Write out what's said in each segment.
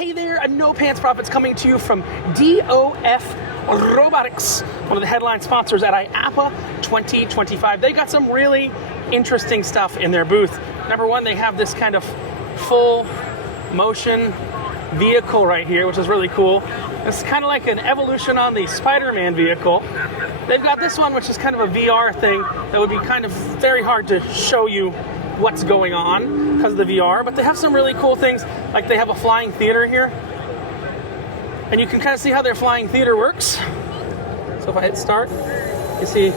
Hey there, a No Pants Profits coming to you from DOF Robotics, one of the headline sponsors at IAAPA 2025. They got some really interesting stuff in their booth. Number one, they have this kind of full motion vehicle right here, which is really cool. It's kind of like an evolution on the Spider-Man vehicle. They've got this one, which is kind of a VR thing that would be kind of very hard to show you what's going on because of the VR, but they have some really cool things, like they have a flying theater here, and you can kind of see how their flying theater works. So if I hit start, you see,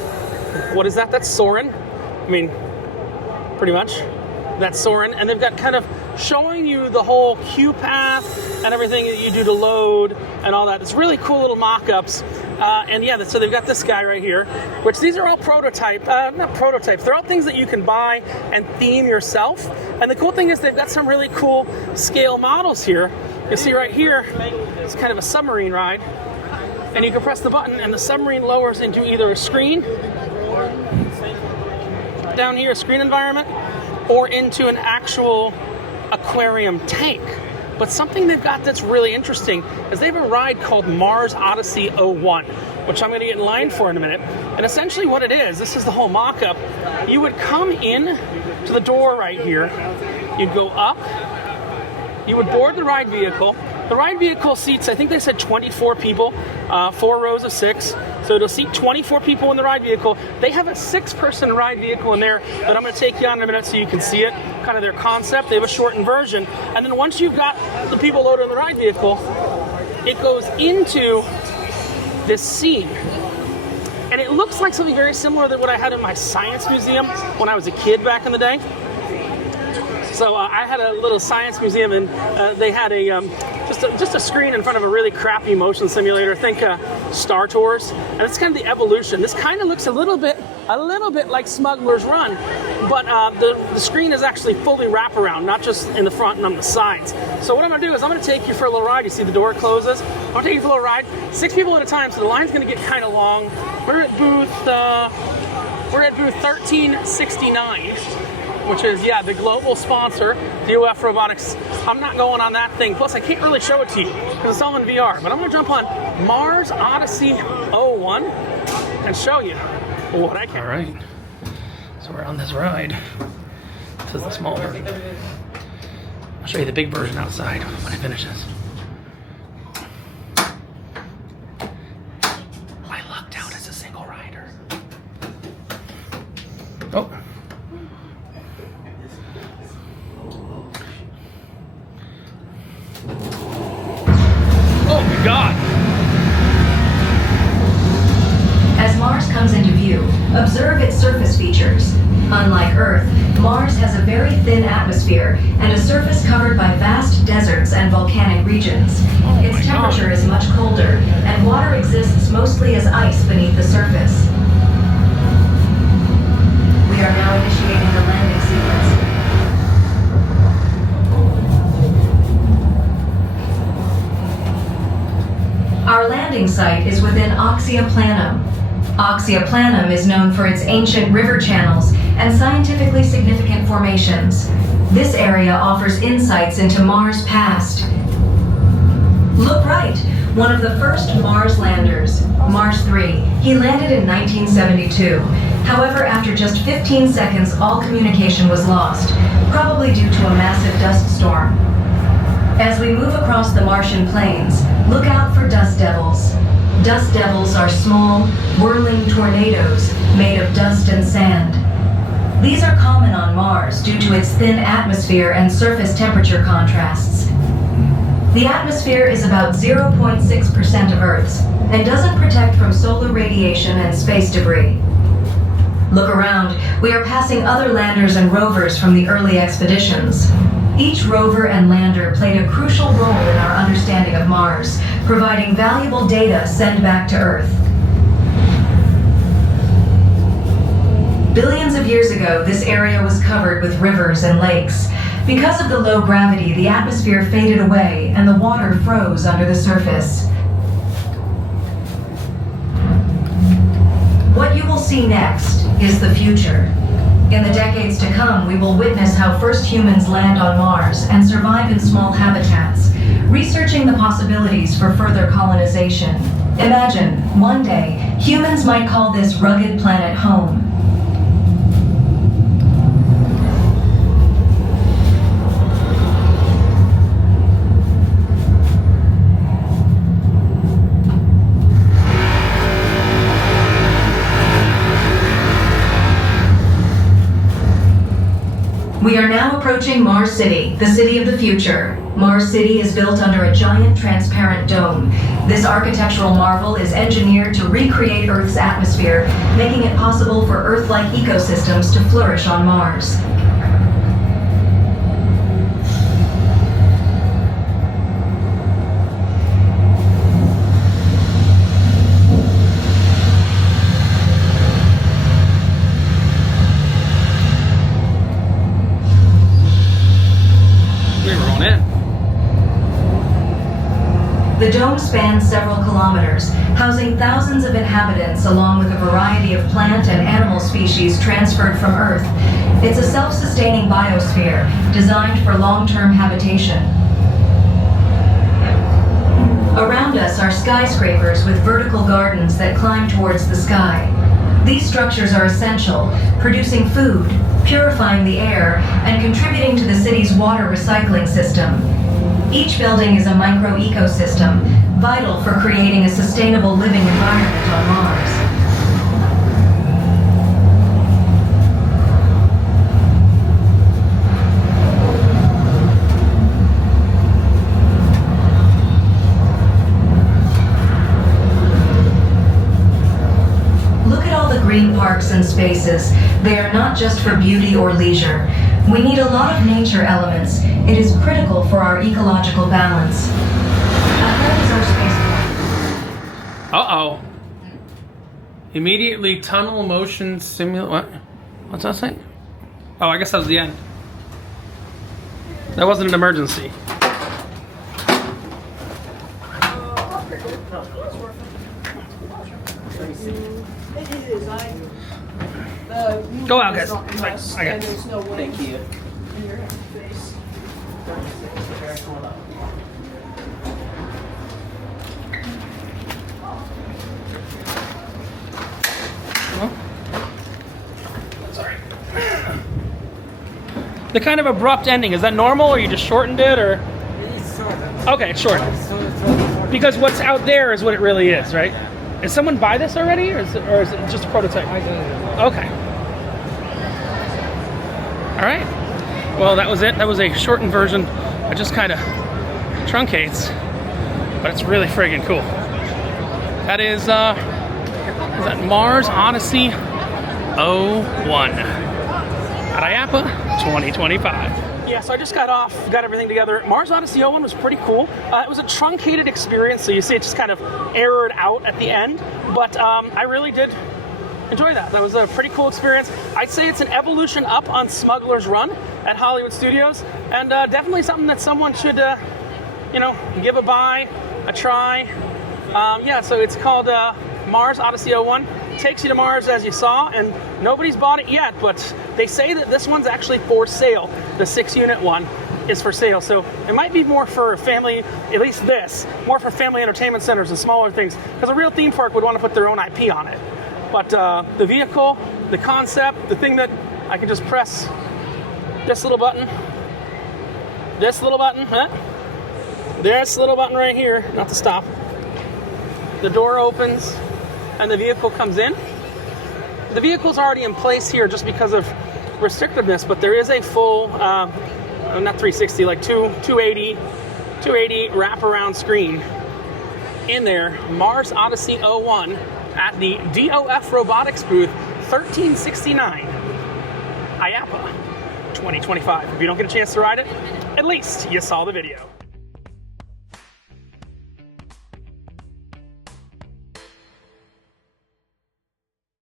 what is that? That's soaring. I mean, pretty much. That's soaring, and they've got kind of showing you the whole queue path and everything that you do to load and all that. It's really cool little mock-ups. And yeah, so they've got this guy right here, which these are all not prototypes, they're all things that you can buy and theme yourself. And the cool thing is they've got some really cool scale models here. You see right here, it's kind of a submarine ride. And you can press the button and the submarine lowers into either a screen, down here, a screen environment, or into an actual aquarium tank. But something they've got that's really interesting is they have a ride called Mars Odyssey 01, which I'm going to get in line for in a minute. And essentially what it is, this is the whole mock-up. You would come in to the door right here, you'd go up, you would board the ride vehicle. The ride vehicle seats, I think they said 24 people, 4 rows of 6. So it'll seat 24 people in the ride vehicle. They have a 6-person ride vehicle in there that I'm going to take you on in a minute so you can see it, kind of their concept. They have a shortened version. And then once you've got the people loaded in the ride vehicle, it goes into this scene. And it looks like something very similar to what I had in my science museum when I was a kid back in the day. So I had a little science museum, and they had a just a screen in front of a really crappy motion simulator. Think Star Tours, and it's kind of the evolution. This kind of looks a little bit like Smuggler's Run, but the screen is actually fully wraparound, not just in the front and on the sides. So what I'm going to do is I'm going to take you for a little ride. You see the door closes. I'm going to take you for a little ride, 6 people at a time. So the line's going to get kind of long. We're at booth 1369. Which is, yeah, the global sponsor, DOF Robotics. I'm not going on that thing. Plus, I can't really show it to you because it's all in VR. But I'm going to jump on Mars Odyssey 01 and show you what I can. All right. So we're on this ride. This is the small version. I'll show you the big version outside when I finish this. I lucked out as a single rider. Oh. God. As Mars comes into view, observe its surface features. Unlike Earth, Mars has a very thin atmosphere and a surface covered by vast deserts and volcanic regions. Its temperature is much colder, and water exists mostly as ice beneath the surface. We are now initiating the landing sequence. Our landing site is within Oxia Planum. Oxia Planum is known for its ancient river channels and scientifically significant formations. This area offers insights into Mars' past. Look right, one of the first Mars landers, Mars 3, he landed in 1972. However, after just 15 seconds, all communication was lost, probably due to a massive dust storm. As we move across the Martian plains, look out for dust devils. Dust devils are small, whirling tornadoes made of dust and sand. These are common on Mars due to its thin atmosphere and surface temperature contrasts. The atmosphere is about 0.6% of Earth's and doesn't protect from solar radiation and space debris. Look around, we are passing other landers and rovers from the early expeditions. Each rover and lander played a crucial role in our understanding of Mars, providing valuable data sent back to Earth. Billions of years ago, this area was covered with rivers and lakes. Because of the low gravity, the atmosphere faded away and the water froze under the surface. What you will see next is the future. In the decades to come, we will witness how first humans land on Mars and survive in small habitats, researching the possibilities for further colonization. Imagine, one day, humans might call this rugged planet home. We are now approaching Mars City, the city of the future. Mars City is built under a giant transparent dome. This architectural marvel is engineered to recreate Earth's atmosphere, making it possible for Earth-like ecosystems to flourish on Mars. The dome spans several kilometers, housing thousands of inhabitants along with a variety of plant and animal species transferred from Earth. It's a self-sustaining biosphere designed for long-term habitation. Around us are skyscrapers with vertical gardens that climb towards the sky. These structures are essential, producing food, purifying the air, and contributing to the city's water recycling system. Each building is a micro-ecosystem, vital for creating a sustainable living environment on Mars. Look at all the green parks and spaces. They are not just for beauty or leisure. We need a lot of nature elements. It is critical for our ecological balance. Ahead is our space. Uh-oh. Immediately tunnel motion simulate. What? What's that saying? Oh, I guess that was the end. That wasn't an emergency. Go out, guys. I got it. Thank you. Sorry. The kind of abrupt ending, is that normal or you just shortened it or? It's short. Okay, it's short. Because what's out there is what it really is, right? Is someone buy this already or is it just a prototype? I don't know. Okay. All right. Well, that was it. That was a shortened version. It just kind of truncates, but it's really friggin' cool. That is that Mars Odyssey 01 at IAAPA 2025. Yeah, so I just got off, got everything together. Mars Odyssey 01 was pretty cool. It was a truncated experience, so you see it just kind of errored out at the end, but I really did enjoy that. That was a pretty cool experience. I'd say it's an evolution up on Smuggler's Run at Hollywood Studios, and definitely something that someone should, give a buy, a try. Yeah, so it's called Mars Odyssey 01. Takes you to Mars, as you saw, and nobody's bought it yet, but they say that this one's actually for sale. The 6-unit one is for sale, so it might be more for family, at least this, more for family entertainment centers and smaller things, because a real theme park would want to put their own IP on it. But the vehicle, the concept, the thing that I can just press this little button, this little button right here, not to stop. The door opens and the vehicle comes in. The vehicle's already in place here just because of restrictiveness, but there is a full, not 360, like 280 wraparound screen in there. Mars Odyssey 01 at the DOF Robotics booth, 1369, IAAPA 2025. If you don't get a chance to ride it, at least you saw the video.